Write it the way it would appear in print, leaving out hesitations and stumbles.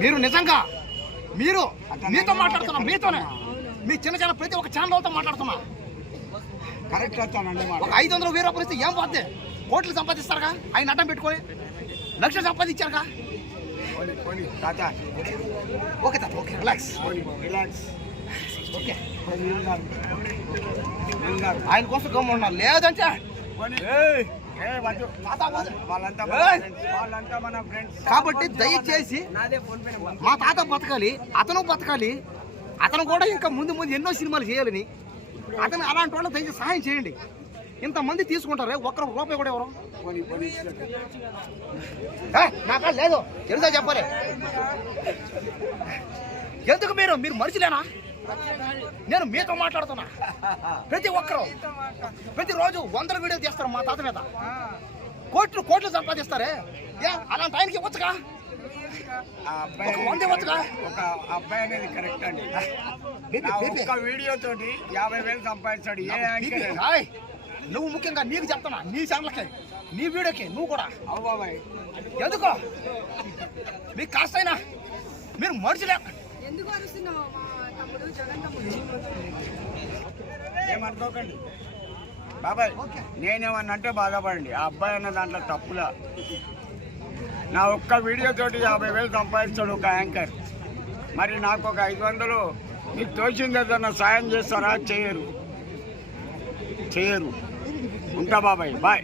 మీరు నిజంగా మీరు మీతో మాట్లాడుతున్నా, మీతోనే మీ చిన్న చిన్న ప్రతి ఒక్క ఛానల్తో మాట్లాడుతున్నా. కరెక్ట్ వస్తానండి. ఒక 500 1000 రూపాయలు ఇస్తే ఏం పోతే కోట్లు సంపాదిస్తారుగా, ఆయన అడ్డం పెట్టుకొని లక్షలు సంపాదించారుగా. ఓకే తాత, ఓకే రిలాక్స్ ఓకే. ఆయన కోసం గమ్ము ఉన్నారు, లేదంటే కాబట్టి దయచేసి మా తాత బతకాలి, అతను బతకాలి, అతను కూడా ఇంకా ముందు ముందు ఎన్నో సినిమాలు చేయాలని. అతను అలాంటి వాళ్ళు దయచేసి సహాయం చేయండి. ఇంతమంది తీసుకుంటారే, ఒక్కరు రూపాయి కూడా ఎవరు నాకా లేదు తెలుసా చెప్పాలి. ఎందుకు మీరు మనిషిలేనా? నేను మీతో మాట్లాడుతున్నా. ప్రతి ఒక్కరు ప్రతిరోజు 100 వీడియోలు తీస్తారు మా తాత మీద, కోట్లు సంపాదిస్తారే. అలాంటి ఆయనకి ఇవ్వచ్చుగా, 100 ఇవ్వచ్చుగా. ఒక అబ్బాయి అనేది కరెక్ట్ అండి. ఒక వీడియో తోటి 50,000 సంపాదిస్తాడు. నువ్వు ముఖ్యంగా నీకు చెప్తున్నా, నీ ఛానల్కి నీ వీడియోకి నువ్వు కూడా బాబాయ్ ఎందుకో మీకు కాస్తైనా మీరు మనుషులే. ఏమనుకోకండి బాబాయ్, నేనేమన్నా అంటే బాధపడండి. ఆ అబ్బాయి అన్న దాంట్లో తప్పులా. నా ఒక్క వీడియో తోటి 50,000 సంపాదిస్తాడు ఒక యాంకర్. మరి నాకు ఒక 500 మీకు తోచింది ఏదన్నా సాయం చేస్తారా? చేయరు. ఉంటా బాబాయ్, బాయ్.